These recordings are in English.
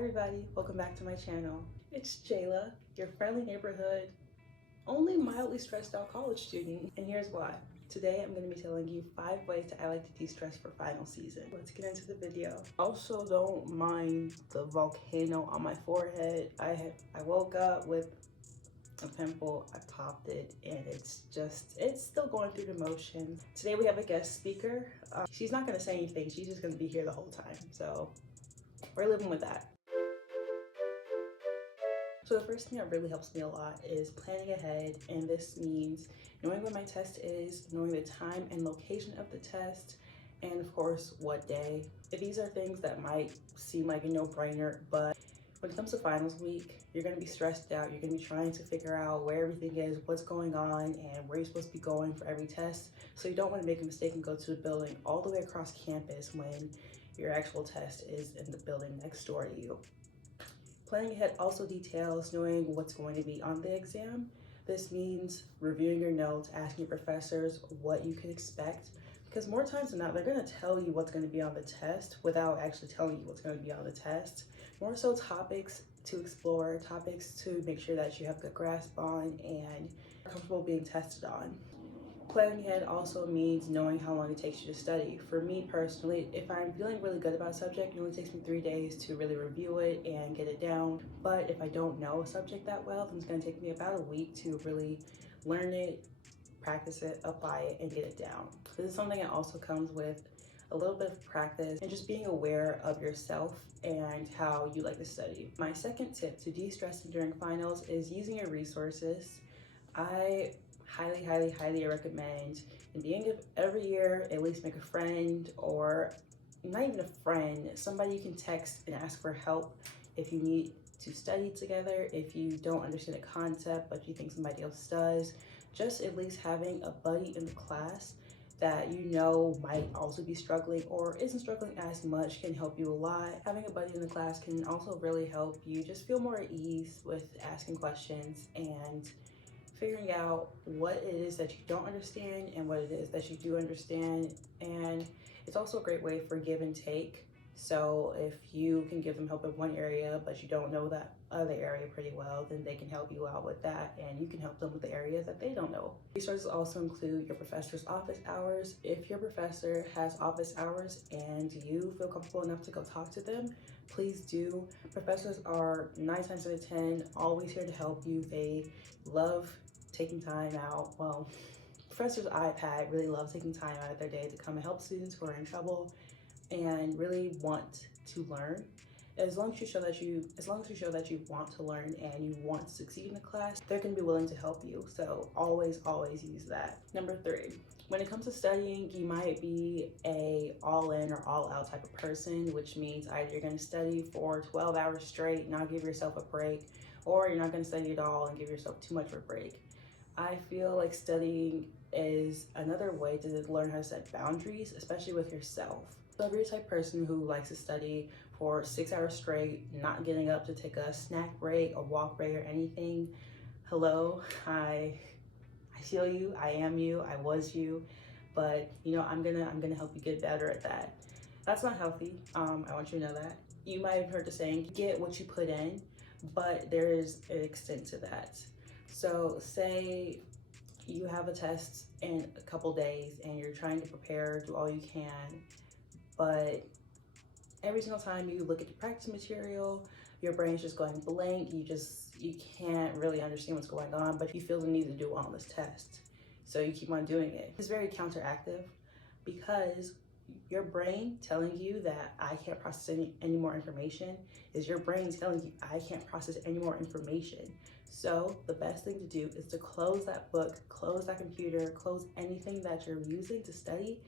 everybody, welcome back to my channel. It's Jayla, your friendly neighborhood, only mildly stressed out college student, and here's why. Today I'm going to be telling you 5 ways that I like to de-stress for final season. Let's get into the video. Also, don't mind the volcano on my forehead. I woke up with a pimple, I popped it, and it's still going through the motions. Today we have a guest speaker. She's not going to say anything, she's just going to be here the whole time, so we're living with that. So the first thing that really helps me a lot is planning ahead, and this means knowing when my test is, knowing the time and location of the test, and of course what day. These are things that might seem like a no-brainer, but when it comes to finals week, you're going to be stressed out. You're going to be trying to figure out where everything is, what's going on, and where you're supposed to be going for every test. So you don't want to make a mistake and go to a building all the way across campus when your actual test is in the building next door to you. Planning ahead also details knowing what's going to be on the exam. This means reviewing your notes, asking your professors what you can expect, because more times than not, they're going to tell you what's going to be on the test without actually telling you what's going to be on the test. More so topics to explore, topics to make sure that you have good grasp on and are comfortable being tested on. Planning ahead also means knowing how long it takes you to study. For me personally, if I'm feeling really good about a subject, it only takes me 3 days to really review it and get it down. But if I don't know a subject that well, then it's going to take me about a week to really learn it, practice it, apply it, and get it down. This is something that also comes with a little bit of practice and just being aware of yourself and how you like to study. My second tip to de-stressing during finals is using your resources. I highly recommend in the end of every year, at least make a friend, or not even a friend, somebody you can text and ask for help if you need to study together, if you don't understand a concept but you think somebody else does. Just at least having a buddy in the class that you know might also be struggling or isn't struggling as much can help you a lot. Having a buddy in the class can also really help you just feel more at ease with asking questions and figuring out what it is that you don't understand and what it is that you do understand. And it's also a great way for give and take. So if you can give them help in one area but you don't know that other area pretty well, then they can help you out with that, and you can help them with the areas that they don't know. Resources also include your professor's office hours. If your professor has office hours and you feel comfortable enough to go talk to them, please do. Professors are 9 times out of 10 always here to help you. They love taking time out. Well, professors iPad really love taking time out of their day to come and help students who are in trouble and really want to learn. As long as you show that you want to learn and you want to succeed in the class, they're going to be willing to help you. So always use that. Number 3, when it comes to studying, you might be a all-in or all-out type of person, which means either you're going to study for 12 hours straight, not give yourself a break, or you're not going to study at all and give yourself too much of a break. I feel like studying is another way to learn how to set boundaries, especially with yourself. So if you're the type of person who likes to study for 6 hours straight, not getting up to take a snack break, a walk break, or anything, hello, I feel you, I am you, I was you, but you know, I'm gonna help you get better at that. That's not healthy. I want you to know that. You might have heard the saying, get what you put in, but there is an extent to that. So say you have a test in a couple days and you're trying to prepare, do all you can, but every single time you look at your practice material, your brain's just going blank. You can't really understand what's going on, but you feel the need to do well on this test. So you keep on doing it. It's very counteractive because your brain telling you that I can't process any more information is your brain telling you I can't process any more information. So the best thing to do is to close that book, close that computer, close anything that you're using to study,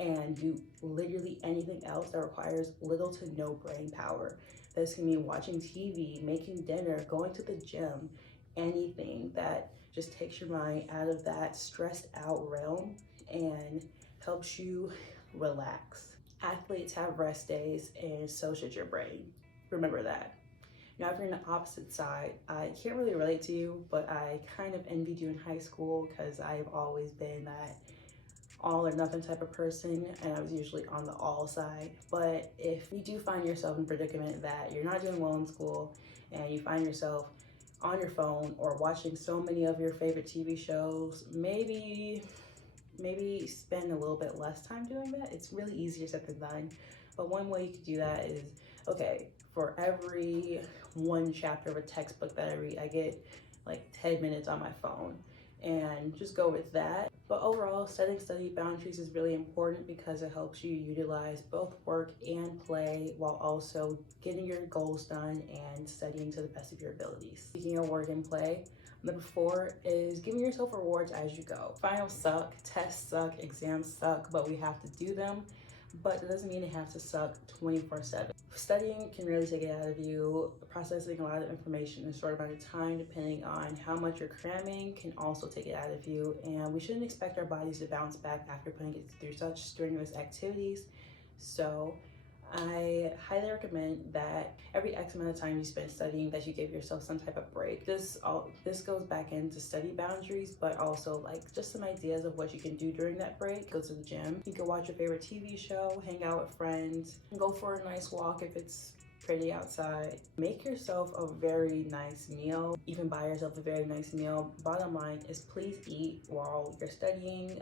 and do literally anything else that requires little to no brain power. This can mean watching TV, making dinner, going to the gym, anything that just takes your mind out of that stressed out realm and helps you relax. Athletes have rest days, and so should your brain. Remember that. Now, if you're on the opposite side, I can't really relate to you, but I kind of envied you in high school because I've always been that all or nothing type of person, and I was usually on the all side. But if you do find yourself in a predicament that you're not doing well in school and you find yourself on your phone or watching so many of your favorite TV shows, maybe spend a little bit less time doing that. It's really easier said than done. But one way you could do that is, okay, for every one chapter of a textbook that I read, I get like 10 minutes on my phone, and just go with that. But overall, setting study boundaries is really important because it helps you utilize both work and play while also getting your goals done and studying to the best of your abilities. Speaking of work and play, number 4 is giving yourself rewards as you go. Finals suck, tests suck, exams suck, but we have to do them. But it doesn't mean it has to suck 24/7. Studying can really take it out of you. Processing a lot of information in a short amount of time, depending on how much you're cramming, can also take it out of you. And we shouldn't expect our bodies to bounce back after putting it through such strenuous activities. So I highly recommend that every X amount of time you spend studying, that you give yourself some type of break. This goes back into study boundaries, but also like just some ideas of what you can do during that break. Go to the gym. You can watch your favorite TV show, hang out with friends, go for a nice walk if it's pretty outside. Make yourself a very nice meal. Even buy yourself a very nice meal. Bottom line is, please eat while you're studying.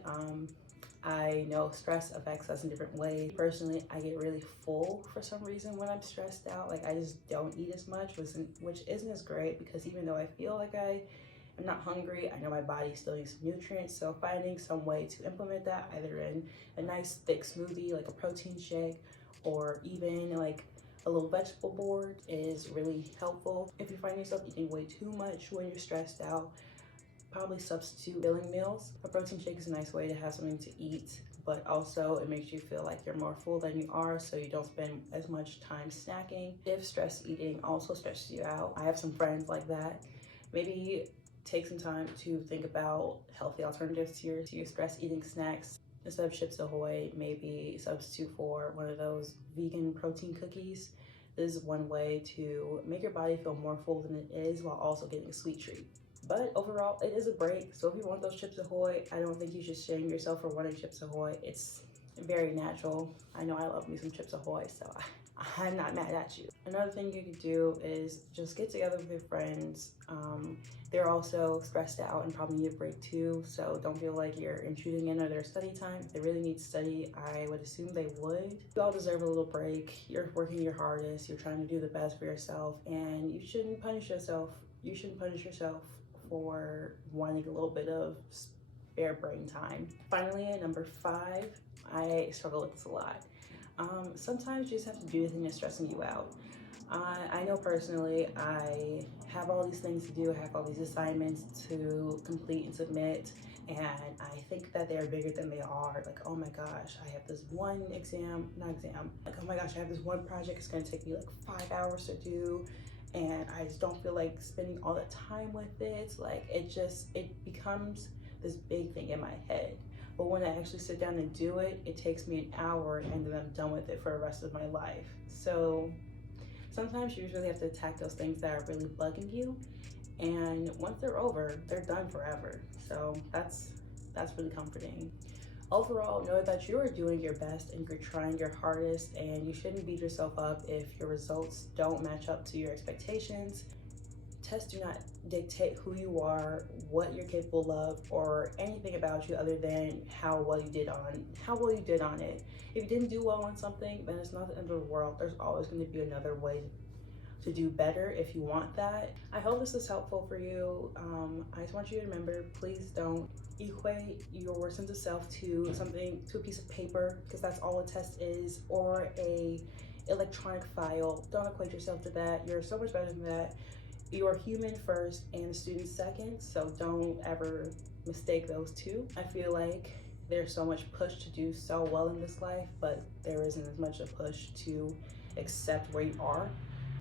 I know stress affects us in different ways. Personally, I get really full for some reason when I'm stressed out. Like, I just don't eat as much, which isn't as great, because even though I feel like I'm not hungry, I know my body still needs some nutrients. So finding some way to implement that, either in a nice thick smoothie, like a protein shake, or even like a little vegetable board, is really helpful. If you find yourself eating way too much when you're stressed out, probably substitute filling meals. A protein shake is a nice way to have something to eat, but also it makes you feel like you're more full than you are, so you don't spend as much time snacking. If stress eating also stresses you out, I have some friends like that. Maybe take some time to think about healthy alternatives to your stress eating snacks. Instead of Chips Ahoy, maybe substitute for one of those vegan protein cookies. This is one way to make your body feel more full than it is while also getting a sweet treat. But overall, it is a break. So if you want those Chips Ahoy, I don't think you should shame yourself for wanting Chips Ahoy. It's very natural. I know I love me some Chips Ahoy, so I'm not mad at you. Another thing you could do is just get together with your friends. They're also stressed out and probably need a break too, so don't feel like you're intruding into their study time. If they really need to study, I would assume they would. You all deserve a little break. You're working your hardest, you're trying to do the best for yourself, and you shouldn't punish yourself. You shouldn't punish yourself for wanting a little bit of spare brain time. Finally, at number 5, I struggle with this a lot. Sometimes you just have to do the thing that's stressing you out. I know personally, I have all these things to do, I have all these assignments to complete and submit, and I think that they're bigger than they are. Like, oh my gosh, I have this one like, oh my gosh, I have this one project, it's gonna take me like 5 hours to do, and I just don't feel like spending all the time with it. Like, it becomes this big thing in my head. But when I actually sit down and do it, it takes me an hour, and then I'm done with it for the rest of my life. So sometimes you just really have to attack those things that are really bugging you, and once they're over, they're done forever. So that's really comforting. Overall, know that you are doing your best and you're trying your hardest, and you shouldn't beat yourself up if your results don't match up to your expectations. Tests do not dictate who you are, what you're capable of, or anything about you other than how well you did on it. If you didn't do well on something, then it's not the end of the world. There's always going to be another way to do better if you want that. I hope this is helpful for you. I just want you to remember, please don't equate your sense of self to a piece of paper, because that's all a test is, or a electronic file. Don't equate yourself to that. You're so much better than that. You're human first and a student second, so don't ever mistake those two. I feel like there's so much push to do so well in this life, but there isn't as much a push to accept where you are.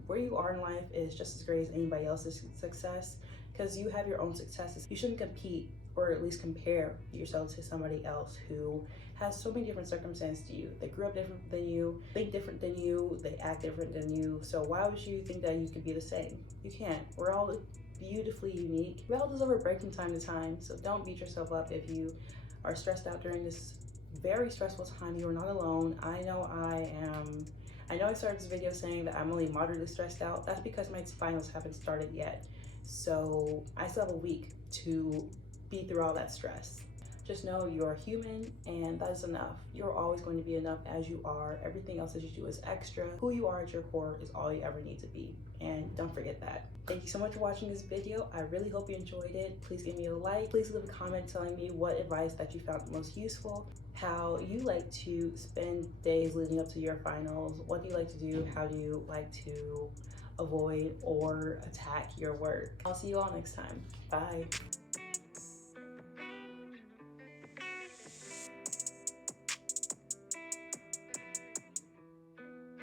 Where you are in life is just as great as anybody else's success, because you have your own successes. You shouldn't compete, or at least compare yourself to somebody else who has so many different circumstances to you. They grew up different than you, think different than you, they act different than you. So why would you think that you could be the same? You can't. We're all beautifully unique. We all deserve a break from time to time, so don't beat yourself up if you are stressed out during this very stressful time. You are not alone. I know I am. I know I started this video saying that I'm only moderately stressed out. That's because my finals haven't started yet. So I still have a week to be through all that stress. Just know you're human and that is enough. You're always going to be enough as you are. Everything else that you do is extra. Who you are at your core is all you ever need to be. And don't forget that. Thank you so much for watching this video. I really hope you enjoyed it. Please give me a like. Please leave a comment telling me what advice that you found most useful, how you like to spend days leading up to your finals. What do you like to do? How do you like to avoid or attack your work? I'll see you all next time. Bye.